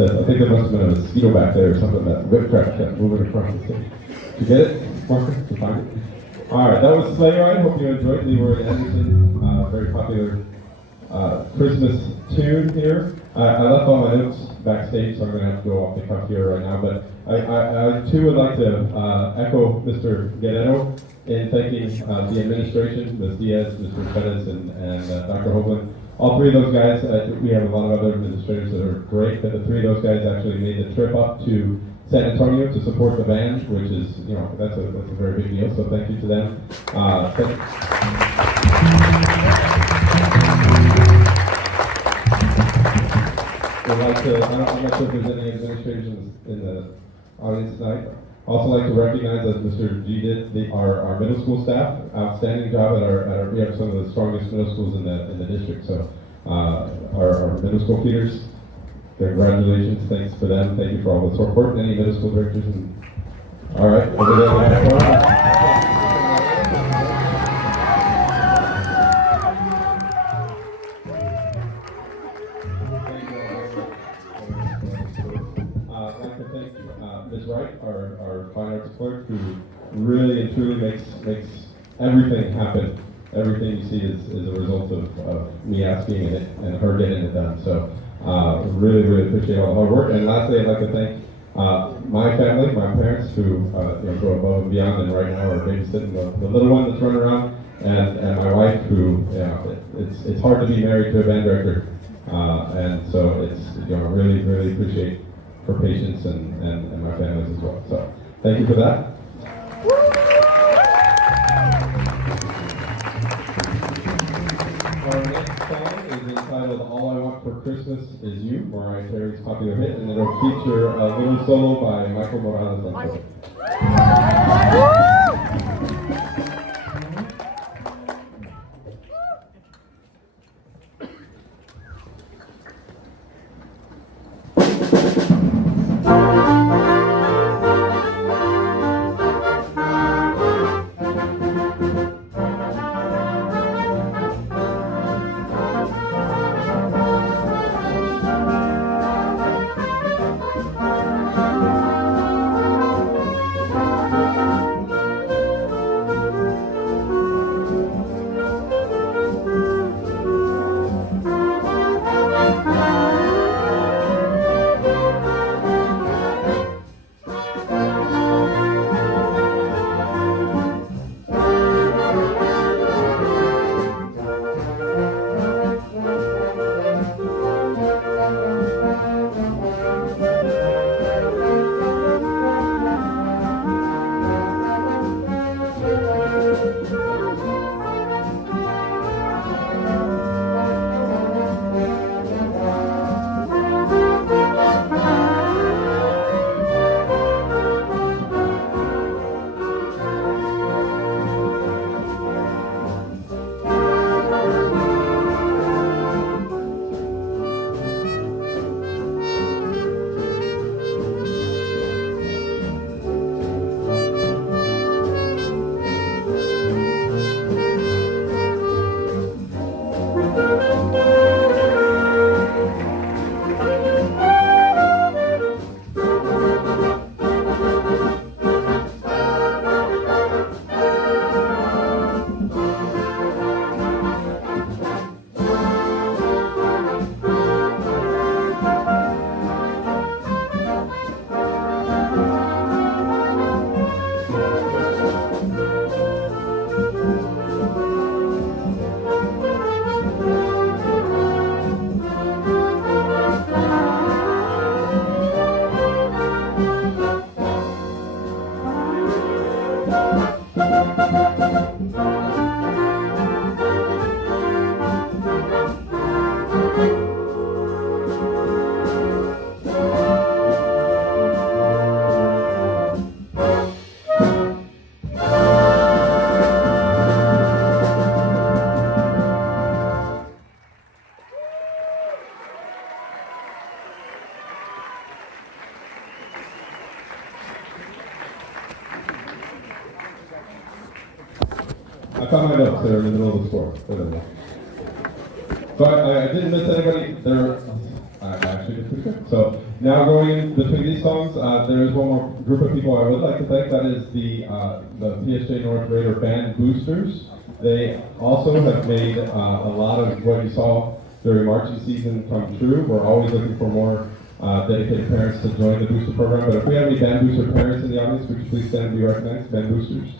I think there must have been a mosquito back there or something. That whip track kept moving across the stage. Did you get it, Marcus? Did you find it? All right, that was Sleigh Ride. Hope you enjoyed. We were in Edmonton, very popular Christmas tune here. I left all my notes backstage, so I'm going to have to go off the cuff here right now. But I too would like to echo Mr. Guerrero in thanking the administration, Ms. Diaz, Mr. Pettis, and Dr. Hoagland. All three of those guys, we have a lot of other administrators that are great, but the three of those guys actually made the trip up to San Antonio to support the band, which is, that's a very big deal, so thank you to them. I'm not sure if there's any administrators in the audience tonight. Also like to recognize, as Mr. G did, our middle school staff. Outstanding job at we have some of the strongest middle schools in the district. So our middle school feeders, congratulations, thanks for them. Thank you for all the support. Any middle school directors? All right, over there. Our fine arts clerk, who really and truly makes everything happen. Everything you see is a result of me asking and her getting it done. So really, really appreciate all the hard work. And lastly, I'd like to thank my family, my parents, who go above and beyond, and right now are babysitting the little one that's running around and my wife, who, you know, it's hard to be married to a band director, and so it's, you know, really, really appreciate her patience and my family's as well. So thank you for that. Our next song is entitled All I Want for Christmas Is You, Mariah Carey's popular hit, and it'll feature a little solo by Michael Morales on fiddle. I found my notes there in the middle of the score. So I didn't miss anybody. I actually did pretty good. So now going in between these songs, there is one more group of people I would like to thank. That is the PSJA North Raider Band Boosters. They also have made a lot of what you saw during marching season come true. We're always looking for more dedicated parents to join the booster program. But if we have any band booster parents in the audience, would you please stand and be recognized? Band boosters.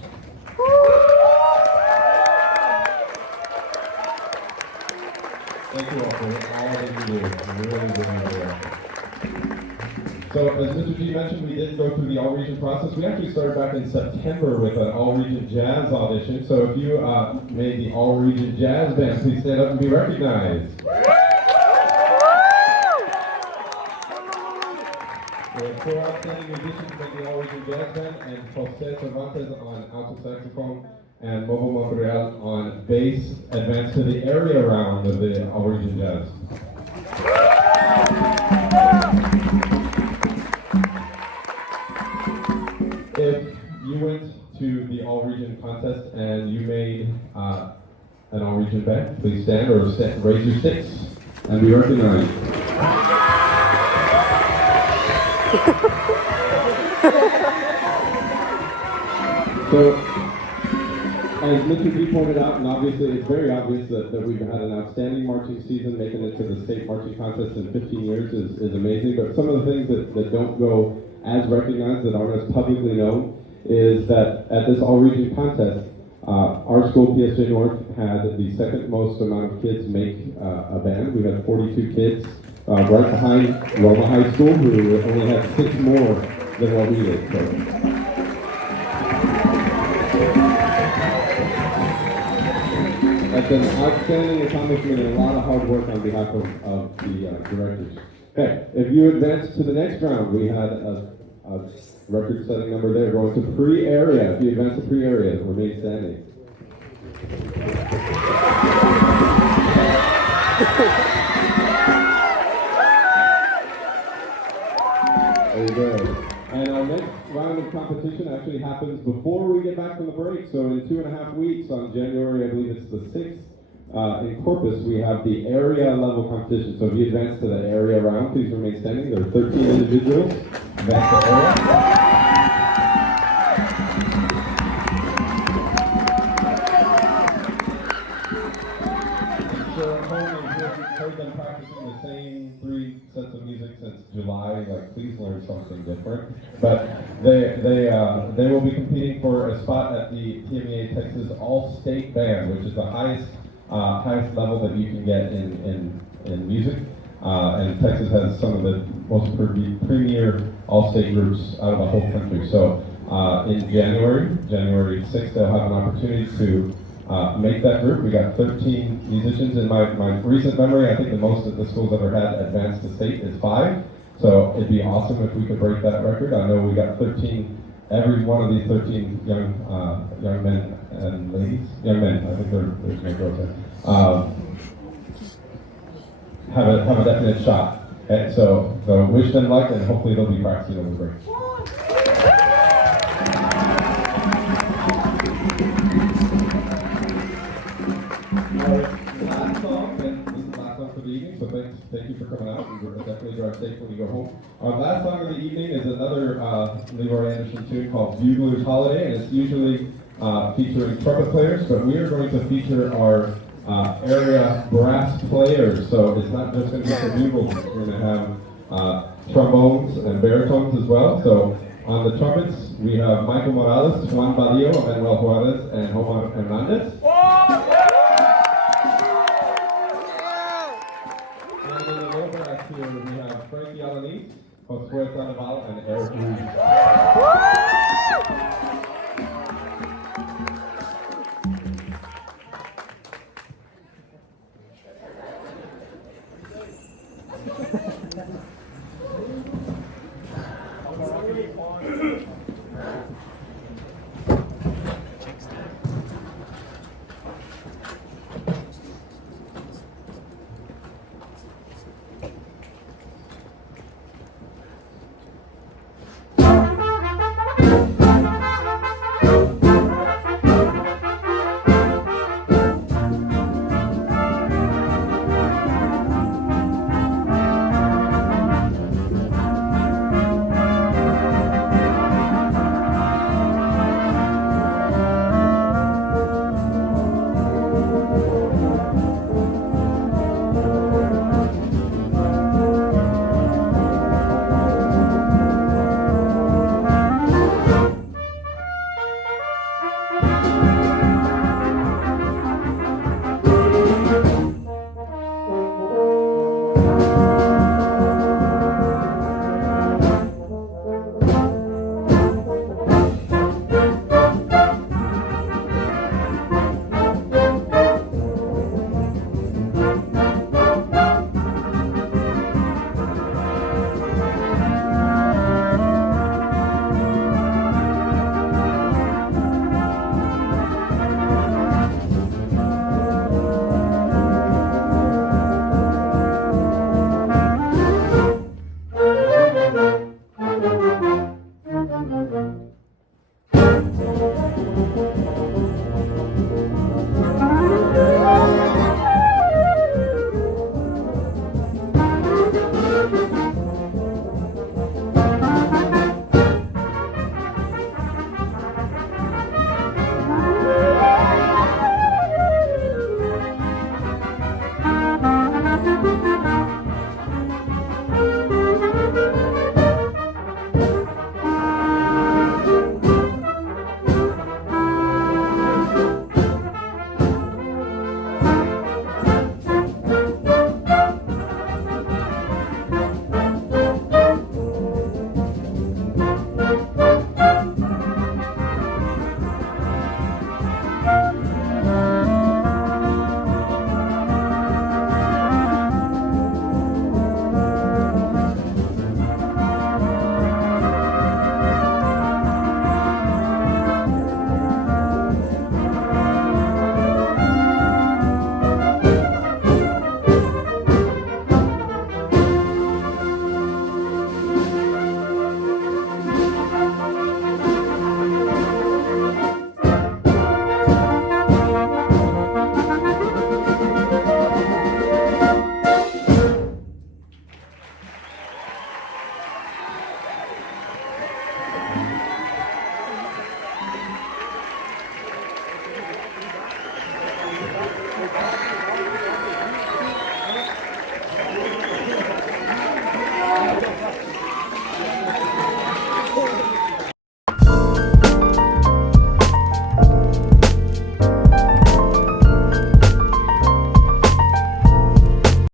Thank you all for all that you do. Really. So as Mr. G mentioned, we did go through the all-region process. We actually started back in September with an all-region jazz audition. So if you made the all-region jazz band, please stand up and be recognized. We have 4 outstanding musicians making the all-region jazz band, and Jose Cervantes on alto saxophone, and Mobo Montreal on bass, advanced to the area round of the all-region jazz. If you went to the all-region contest and you made an all-region band, please stand or raise your sticks and be recognized. So, as Mr. D pointed out, and obviously it's very obvious that we've had an outstanding marching season. Making it to the state marching contest in 15 years is amazing, but some of the things that don't go as recognized, that aren't as publicly known, is that at this all-region contest, Our school, PSJA North, had the second most amount of kids make a band. We had 42 kids, right behind Roma High School, who only had 6 more than what we did. So. That's an outstanding accomplishment and a lot of hard work on behalf of the directors. Okay, if you advance to the next round, we had a record-setting number there going to pre-area. If you advance to pre-area, remain standing. There you go. And our next round of competition actually happens before we get back from the break. So in 2.5 weeks, on January, I believe it's the 6th, in Corpus, we have the area level competition. So if you advance to the area round, please remain standing. There are 13 individuals. Advance to area. Heard them practicing the same 3 sets of music since July. Like, please learn something different. But they will be competing for a spot at the TMEA Texas All-State Band, which is the highest level that you can get in music. And Texas has some of the most premier all-state groups out of the whole country. So in January 6th, they'll have an opportunity to make that group. We got 13 musicians. In my recent memory, I think the most that the school's ever had advanced to state is 5. So it'd be awesome if we could break that record. I know we got 13. Every one of these 13 young men and ladies, young men, I think there's no girls there, have a definite shot. And so wish them luck, and hopefully they'll be practicing over the break. Last song, and this is the last song for the evening, so thank you for coming out, and definitely drive safe when you go home. Our last song of the evening is another Leroy Anderson tune called Bugler's Holiday, and it's usually featuring trumpet players, but we are going to feature our area brass players, so it's not just going to be for bugles, we're going to have trombones and baritones as well. So on the trumpets, we have Michael Morales, Juan Badillo, Manuel Juarez, and Omar Hernandez.